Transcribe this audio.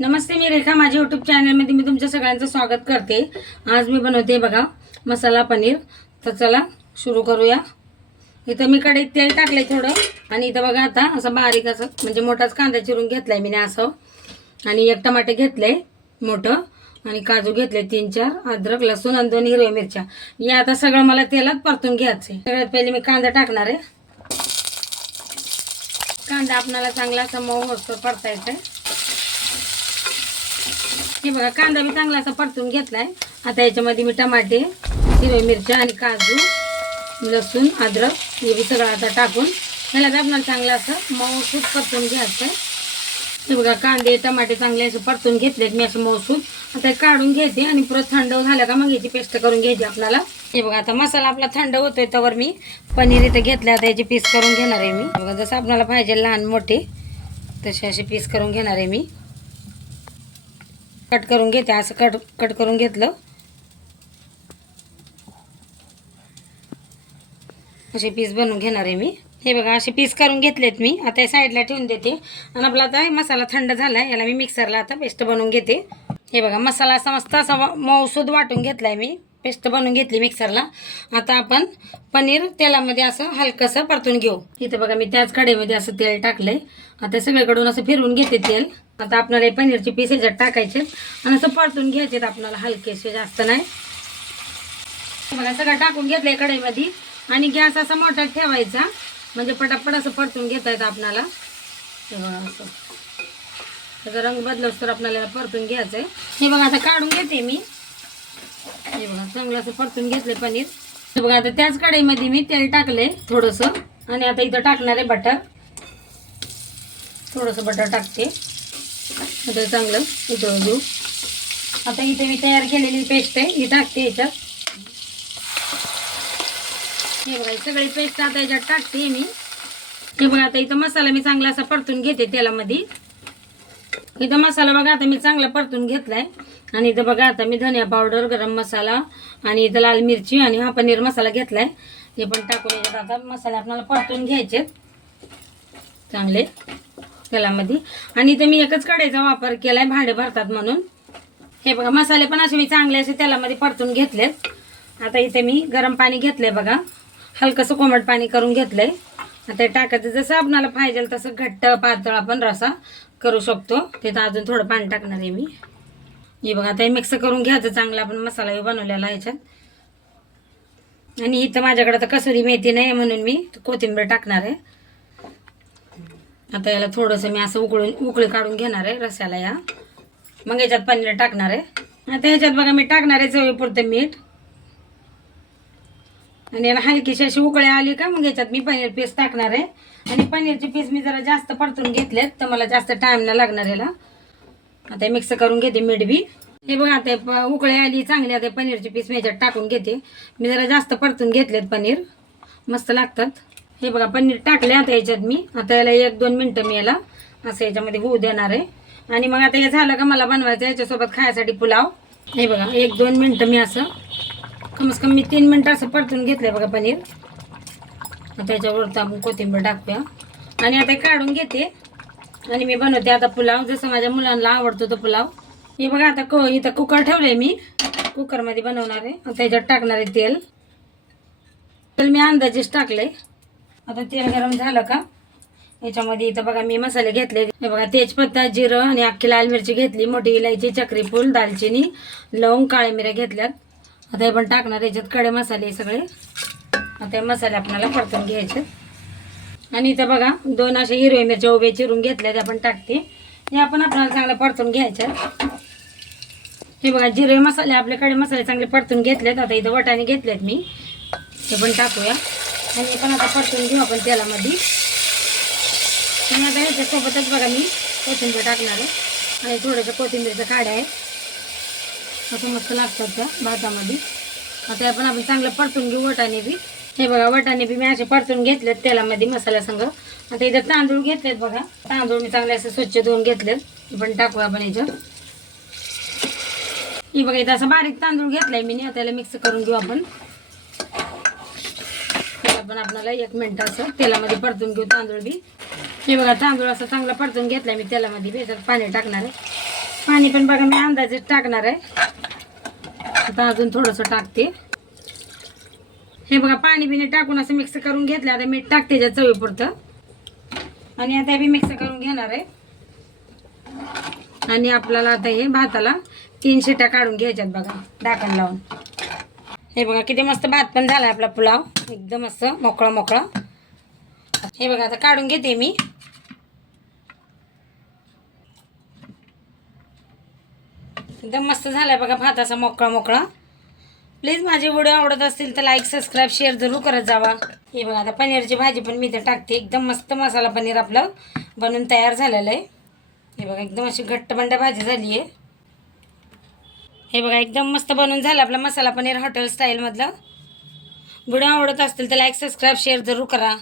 नमस्ते मी रेखा. माझ्या यूट्यूब चॅनलमध्ये मी तुमच्या सगळ्यांचं स्वागत करते. आज मी बनवते बघा मसाला पनीर. तर चला सुरू करूया. इथं मी कढईत तेल टाकलंय थोडं. आणि इथं बघा आता असं बारीक असं म्हणजे मोठाच कांदा चिरून घेतलाय मी असं. आणि एक टमाटे घेतलंय मोठं. आणि काजू घेतले तीन चार अद्रक लसूण आणि दोन हिरव्या मिरच्या. या आता सगळं मला तेलात परतून घ्यायचंय. सगळ्यात पहिले मी कांदा टाकणार आहे. कांदा आपणाला चांगला असा मऊ असतो परतायचा आहे. हे बघा कांदा मी चांगला असा परतून घेतलाय. आता याच्यामध्ये मी टमाटे हिरव्या मिरच्या आणि काजू लसूण अद्रक हे बी सगळं आता टाकून. ह्याला बी चांगलं असं मऊसूद परतून घ्यायचं आहे. हे बघा कांदे टमाटे चांगले असे परतून घेतलेत मी असं मऊसूत. आता काढून घेते आणि परत थंड झालं का मग याची पेस्ट करून घ्यायची आपल्याला. हे बघा आता मसाला आपला थंड होतोय त्यावर मी पनीर इथं घेतलं आता याची पीस करून घेणार आहे मी. बघा जसं आपल्याला पाहिजे लहान मोठे तसे असे पीस करून घेणार आहे मी. कट करून घेते असं कट कट करून घेतलं. असे पीस बनवून घेणार आहे मी. हे बघा असे पीस करून घेतलेत मी. आता हे साईडला ठेवून देते. आणि आपला आता हे मसाला थंड झाला आहे याला मी मिक्सरला आता पेस्ट बनवून घेते. हे बघा मसाला असा मस्त असा वा- मऊसूद वाटून घेतला आहे मी. पेस्ट बनवून घेतली मिक्सरला आता आपण पनीर तेलामध्ये असं हलकंसं परतून घेऊ. इथं बघा मी त्याच कडेमध्ये असं तेल टाकलंय. आता सगळीकडून असं फिरवून घेते तेल. आता आपल्याला हे पनीरचे पीस याच्यात टाकायचे. आणि असं परतून घ्यायचे आपल्याला हलकेसे जास्त नाही. मला सगळं टाकून घेतलंय कढईमध्ये. आणि गॅस असा मोठा ठेवायचा. म्हणजे पटापट असं परतून घेता येतं आपणाला असं. त्याचा रंग बदलच तर आपल्याला परतून घ्यायचं आहे हे बघा आता काढून घेते मी. हे बघा चांगलं असं परतून घेतले पनीर. हे बघा आता त्याच कढईमध्ये मी तेल टाकले थोडंसं. आणि आता इथं टाकणार आहे बटर. थोडंसं बटर टाकते. आता चांगलं उतळून घेऊ. आता इथे मी तयार केलेली पेस्ट आहे ही टाकते याच्यात. हे बघा सगळी पेस्ट आता याच्यात टाकते मी. हे बघा आता इथं मसाला मी चांगला असा परतून घेते तेलामध्ये. इथं मसाला बघा आता मी चांगला परतून घेतलाय. आणि इथं बघा आता मी धनिया पावडर गरम मसाला आणि इथं लाल मिरची आणि हा पनीर मसाला घेतलाय. हे पण टाकून याच्यात आता मसाले आपल्याला परतून घ्यायचे चांगले. तेलामध्ये आणि इथे मी एकच कढईचा वापर केलाय भांडे भरतात म्हणून. हे बघा मसाले पण असे मी चांगले असे तेलामध्ये परतून घेतलेत. आता इथे मी गरम पाणी घेतलंय बघा. हलकंसं कोमट पाणी करून घेतलंय. आता हे टाकायचं जसं आपणाला पाहिजे तसं घट्ट पातळ आपण रसा करू शकतो. तिथं अजून थोडं पाणी टाकणार आहे मी. हे बघा आता हे मिक्स करून घ्यायचं चांगला आपण मसाला बनवलेला ह्याच्यात याच्यात. आणि इथं माझ्याकडे तर कसुरी मेथी नाही म्हणून मी कोथिंबीर टाकणार आहे. आता याला थोडंसं मी असं उकळून उकळी काढून घेणार आहे रस्याला या. मग याच्यात पनीर टाकणार आहे. आता ह्याच्यात बघा मी टाकणार आहे चवीपुरतं मीठ. आणि याला हलकीशी अशी उकळी आली का मग याच्यात मी पनीर पीस टाकणार आहे. आणि पनीरचे पीस मी जरा जास्त परतून घेतलेत तर मला जास्त टाइम नाही लागणार याला. आता मिक्स करून घेते मीठ बी. हे बघा आता प- उकळी आली चांगली आता पनीरचे पीस मी याच्यात टाकून घेते. मी जरा जास्त परतून घेतलेत पनीर. मस्त लागतात. हे बघा पनीर टाकले आता याच्यात मी. आता याला एक दोन मिनटं मी याला असं याच्यामध्ये होऊ देणार आहे. आणि मग आता हे झालं का मला बनवायचं याच्यासोबत खायसाठी पुलाव. हे बघा एक दोन मिनटं मी असं कमीत कमी मी तीन मिनटं असं परतून घेतलंय बघा पनीर. आता आपण कोथिंबीर टाकूया. आणि आता काढून घेते. आणि मी बनवते आता पुलाव. जसं माझ्या मुलांना आवडतो तो पुलाव. हे बघा आता क इथं कुकर ठेवलंय मी. कुकरमध्ये बनवणार आहे. त्याच्यात टाकणार आहे तेल. तर मी अंदाजेच टाकले आता तेल गरम झालं का? याच्यामध्ये इथं बघा मी मसाले घेतले. हे बघा तेजपत्ता जिरं आणि अख्खी लाल मिरची घेतली. मोठी इलायची चक्रीफूल दालचिनी लवंग काळे मिऱ्या घेतल्यात. आता हे पण टाकणार याच्यात कडे मसाले सगळे. आता हे मसाले आपल्याला परतून घ्यायचे. आणि इथं बघा दोन असे हिरवे मिरच्या उभे चिरून घेतल्या त्या पण टाकते. हे आपण आपल्याला चांगलं परतून घ्यायचं. हे बघा जिरे मसाले आपल्याकडे मसाले चांगले परतून घेतलेत आता इथं वटाणे घेतलेत मी. हे पण टाकूया. आणि हे पण आता परतून घेऊ आपण तेलामध्ये. आणि आता ह्याच्यासोबतच बघा मी कोथिंबीर टाकणार आहे. आणि थोडंसं कोथिंबीरचं काढ्या आहे. असं मस्त लागतात त्या भातामध्ये. आता आपण आपण चांगलं परतून घेऊ वटाने बी. हे बघा वटाने बी मी असे परतून घेतलेत तेलामध्ये मसाल्यासंग आता इथं तांदूळ घेतलेत बघा. तांदूळ मी चांगले असे स्वच्छ धुवून घेतलेत. पण टाकू आपण याच्यात ही बघा इथं असं बारीक तांदूळ घेतलाय मी. आता याला मिक्स करून घेऊ आपण. पण आपल्याला एक मिनिट असं तेलामध्ये परतून घेऊ तांदूळ बी. हे बघा तांदूळ असं चांगला परतून घेतलाय मी तेलामध्ये बी पाणी टाकणार आहे. पाणी पण बघा मी अंदाजे टाकणार आहे. आता अजून थोडंसं टाकते. हे बघा पाणी बिणी टाकून असं मिक्स करून घेतलं आता मीठ टाकते ज्या चवीपुरतं. आणि आता बी मिक्स करून घेणार आहे. आणि आपल्याला आता हे भाताला तीन शिट्या काढून घ्यायच्यात बघा डाकण लावून. हे बघा किती मस्त भात पण झाला आपला पुलाव. एकदम असं मोकळा मोकळा. हे बघा आता काढून घेते मी. एकदम मस्त झालाय बघा भात असा मोकळा मोकळा. प्लीज माझे व्हिडिओ आवडत असतील तर लाईक सबस्क्राईब शेअर जरूर करत जावा. हे बघा आता पनीरची भाजी पण मी तर टाकते. एकदम मस्त मसाला पनीर आपलं बनून तयार झालेलं आहे. हे बघा एकदम अशी घट्टबंड भाजी झाली आहे हे बघा एकदम मस्त बनून झालं आपला मसाला पनीर हॉटेल स्टाईलमधलं व्हिडिओ आवडत असतील तर लाईक सबस्क्राईब शेअर जरूर करा.